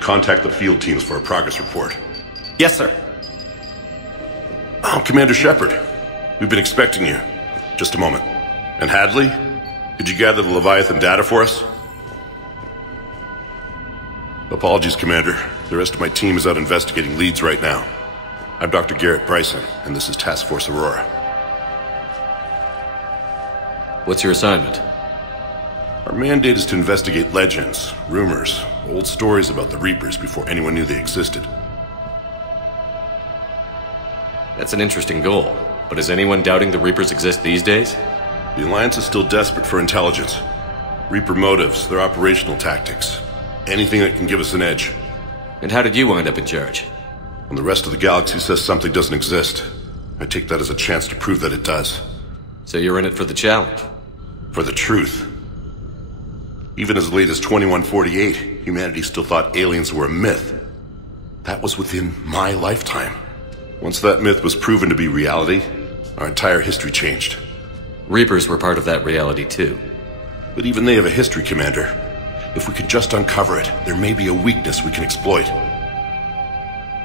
Contact the field teams for a progress report. Yes, sir. Oh, Commander Shepard. We've been expecting you. Just a moment. And Hadley? Could you gather the Leviathan data for us? Apologies, Commander. The rest of my team is out investigating leads right now. I'm Dr. Garrett Bryson, and this is Task Force Aurora. What's your assignment? Our mandate is to investigate legends, rumors, old stories about the Reapers before anyone knew they existed. That's an interesting goal, but is anyone doubting the Reapers exist these days? The Alliance is still desperate for intelligence. Reaper motives, their operational tactics. Anything that can give us an edge. And how did you wind up in charge? When the rest of the galaxy says something doesn't exist, I take that as a chance to prove that it does. So you're in it for the challenge? For the truth. Even as late as 2148, humanity still thought aliens were a myth. That was within my lifetime. Once that myth was proven to be reality, our entire history changed. Reapers were part of that reality too. But even they have a history, Commander. If we can just uncover it, there may be a weakness we can exploit.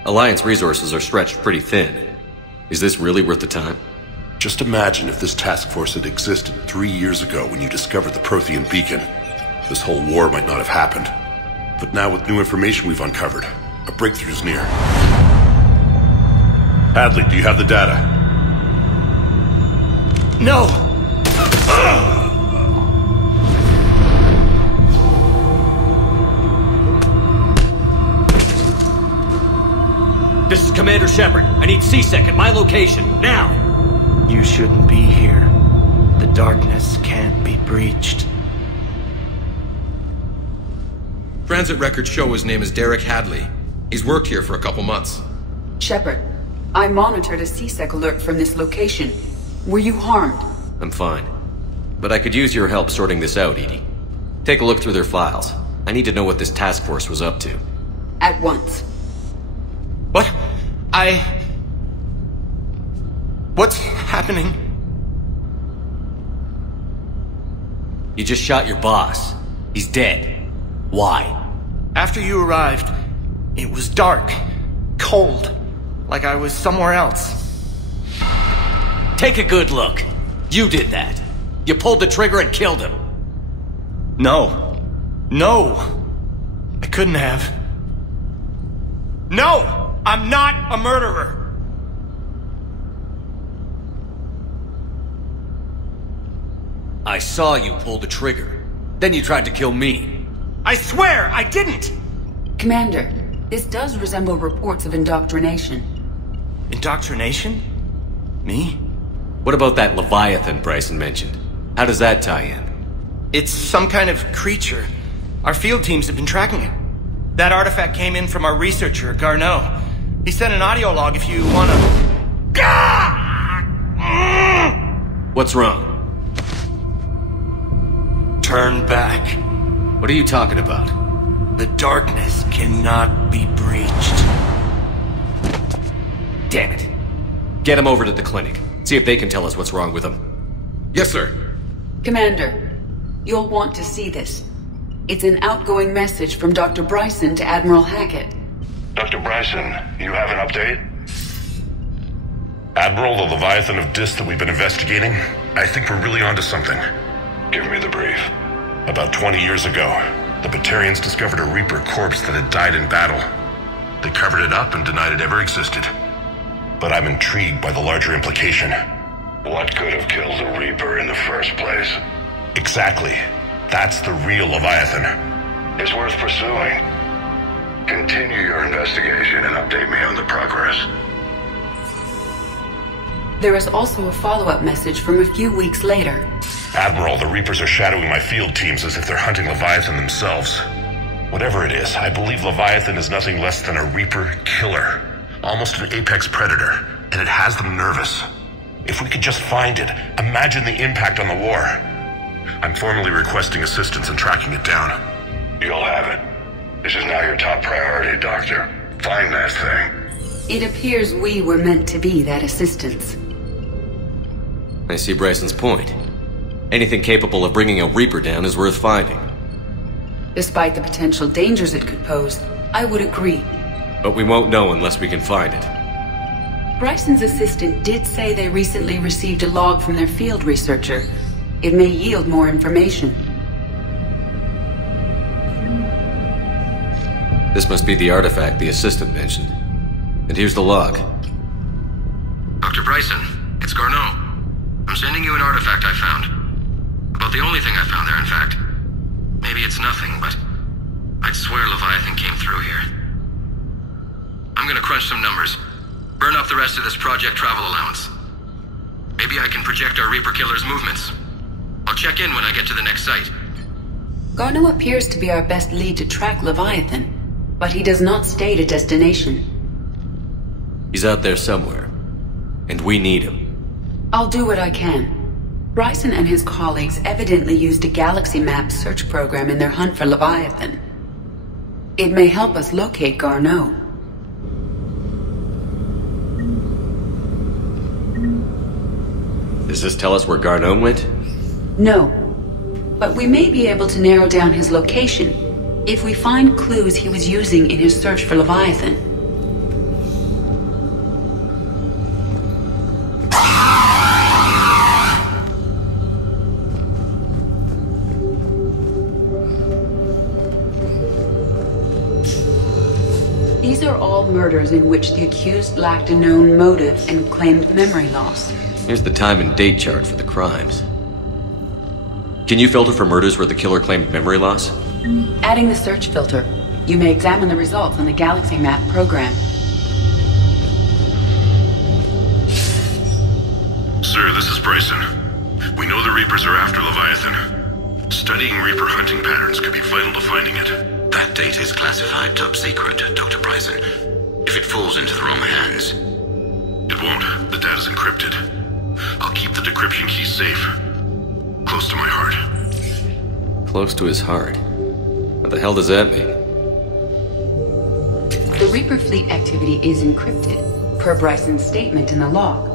Alliance resources are stretched pretty thin. Is this really worth the time? Just imagine if this task force had existed 3 years ago when you discovered the Prothean beacon. This whole war might not have happened. But now with new information we've uncovered, a breakthrough's near. Hadley, do you have the data? No! This is Commander Shepard. I need C-Sec at my location, now! You shouldn't be here. The darkness can't be breached. Transit records show his name is Derek Hadley. He's worked here for a couple months. Shepard, I monitored a C-Sec alert from this location. Were you harmed? I'm fine. But I could use your help sorting this out, Edie. Take a look through their files. I need to know what this task force was up to. At once. What? What's happening? You just shot your boss. He's dead. Why? After you arrived, it was dark, cold, like I was somewhere else. Take a good look. You did that. You pulled the trigger and killed him. No. No! I couldn't have. No! I'm not a murderer! I saw you pull the trigger. Then you tried to kill me. I swear I didn't! Commander, this does resemble reports of indoctrination. Indoctrination? Me? What about that Leviathan Bryson mentioned? How does that tie in? It's some kind of creature. Our field teams have been tracking it. That artifact came in from our researcher, Garneau. He sent an audio log if you wanna... What's wrong? Turn back. What are you talking about? The darkness cannot be breached. Damn it. Get him over to the clinic. See if they can tell us what's wrong with him. Yes, sir. Commander, you'll want to see this. It's an outgoing message from Dr. Bryson to Admiral Hackett. Dr. Bryson, you have an update? Admiral, the Leviathan of Dis that we've been investigating, I think we're really onto something. Give me the brief. About 20 years ago, the Batarians discovered a Reaper corpse that had died in battle. They covered it up and denied it ever existed. But I'm intrigued by the larger implication. What could have killed the Reaper in the first place? Exactly. That's the real Leviathan. It's worth pursuing. Continue your investigation and update me on the progress. There is also a follow-up message from a few weeks later. Admiral, the Reapers are shadowing my field teams as if they're hunting Leviathan themselves. Whatever it is, I believe Leviathan is nothing less than a Reaper killer. Almost an apex predator, and it has them nervous. If we could just find it, imagine the impact on the war. I'm formally requesting assistance in tracking it down. You'll have it. This is now your top priority, Doctor. Find that thing. It appears we were meant to be that assistance. I see Bryson's point. Anything capable of bringing a Reaper down is worth finding. Despite the potential dangers it could pose, I would agree. But we won't know unless we can find it. Bryson's assistant did say they recently received a log from their field researcher. It may yield more information. This must be the artifact the assistant mentioned. And here's the log. Dr. Bryson, it's Garneau. I'm sending you an artifact I found. About the only thing I found there, in fact. Maybe it's nothing, but I'd swear Leviathan came through here. I'm gonna crunch some numbers. Burn up the rest of this project travel allowance. Maybe I can project our Reaper killer's movements. I'll check in when I get to the next site. Garneau appears to be our best lead to track Leviathan, but he does not state a destination. He's out there somewhere, and we need him. I'll do what I can. Bryson and his colleagues evidently used a galaxy map search program in their hunt for Leviathan. It may help us locate Garneau. Does this tell us where Garneau went? No, but we may be able to narrow down his location if we find clues he was using in his search for Leviathan. These are all murders in which the accused lacked a known motive and claimed memory loss. Here's the time and date chart for the crimes. Can you filter for murders where the killer claimed memory loss? Adding the search filter, you may examine the results on the Galaxy Map program. Sir, this is Bryson. We know the Reapers are after Leviathan. Studying Reaper hunting patterns could be vital to finding it. That data is classified top secret, Dr. Bryson. If it falls into the wrong hands... It won't. The data's encrypted. I'll keep the decryption key safe. Close to my heart. Close to his heart? What the hell does that mean? The Reaper fleet activity is encrypted, per Bryson's statement in the log.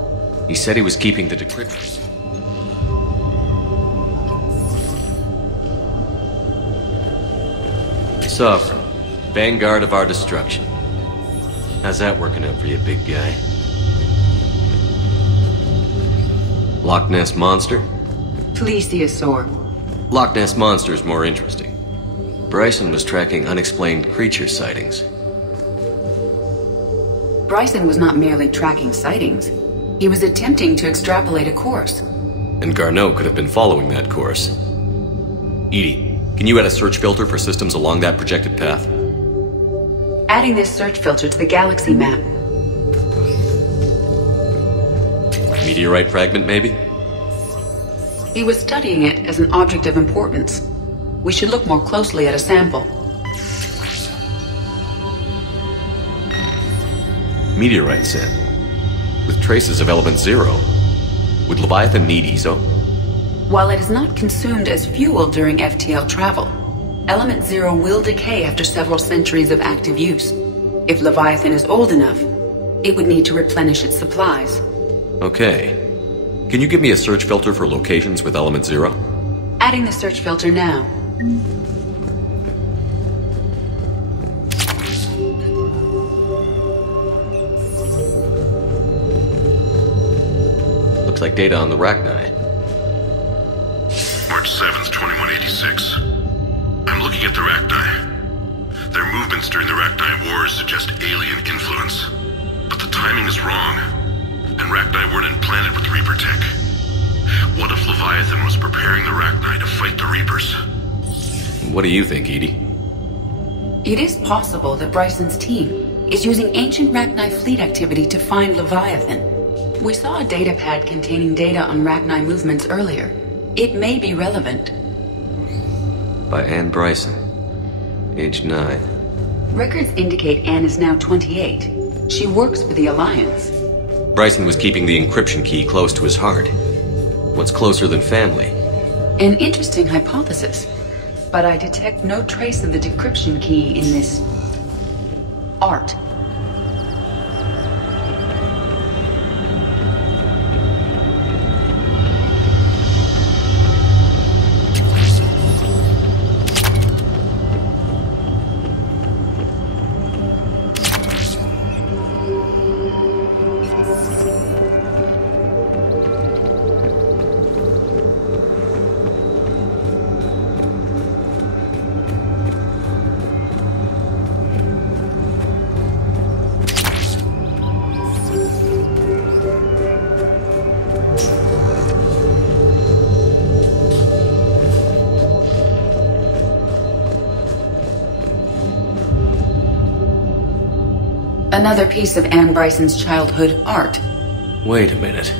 He said he was keeping the decryption. Sovereign, vanguard of our destruction. How's that working out for you, big guy? Loch Ness Monster? Plesiosaur. Loch Ness Monster is more interesting. Bryson was tracking unexplained creature sightings. Bryson was not merely tracking sightings. He was attempting to extrapolate a course. And Garneau could have been following that course. Edie, can you add a search filter for systems along that projected path? Adding this search filter to the galaxy map. Meteorite fragment, maybe? He was studying it as an object of importance. We should look more closely at a sample. meteorite sample, with traces of element zero. Would Leviathan need ESO? While it is not consumed as fuel during FTL travel, element zero will decay after several centuries of active use. If Leviathan is old enough, it would need to replenish its supplies. Okay. Can you give me a search filter for locations with element zero? Adding the search filter now. Looks like data on the Rachni. March 7th, 2186. I'm looking at the Rachni. Their movements during the Rachni Wars suggest alien influence. But the timing is wrong. And Rachni weren't implanted with Reaper tech. What if Leviathan was preparing the Rachni to fight the Reapers? What do you think, Edie? It is possible that Bryson's team is using ancient Rachni fleet activity to find Leviathan. We saw a datapad containing data on Rachni movements earlier. It may be relevant. By Anne Bryson. Age 9. Records indicate Anne is now 28. She works for the Alliance. Bryson was keeping the encryption key close to his heart. What's closer than family? An interesting hypothesis. But I detect no trace of the decryption key in this... art. Another piece of Anne Bryson's childhood art. Wait a minute.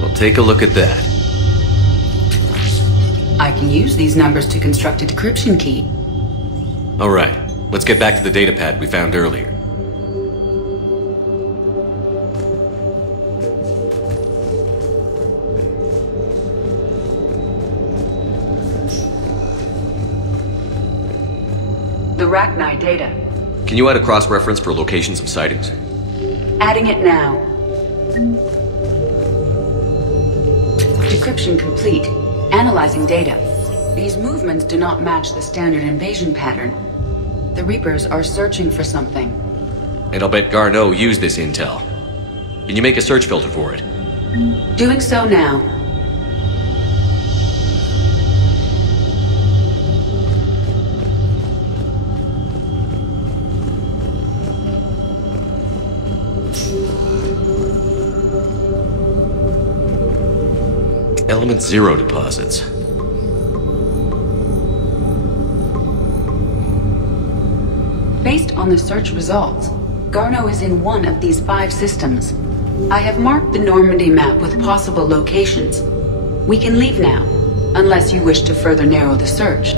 Well, take a look at that. I can use these numbers to construct a decryption key. All right, let's get back to the datapad we found earlier. The Rachni data. Can you add a cross-reference for locations of sightings? Adding it now. Decryption complete. Analyzing data. These movements do not match the standard invasion pattern. The Reapers are searching for something. And I'll bet Garneau used this intel. Can you make a search filter for it? Doing so now. Element zero deposits. Based on the search results, Garneau is in one of these 5 systems. I have marked the Normandy map with possible locations. We can leave now, unless you wish to further narrow the search.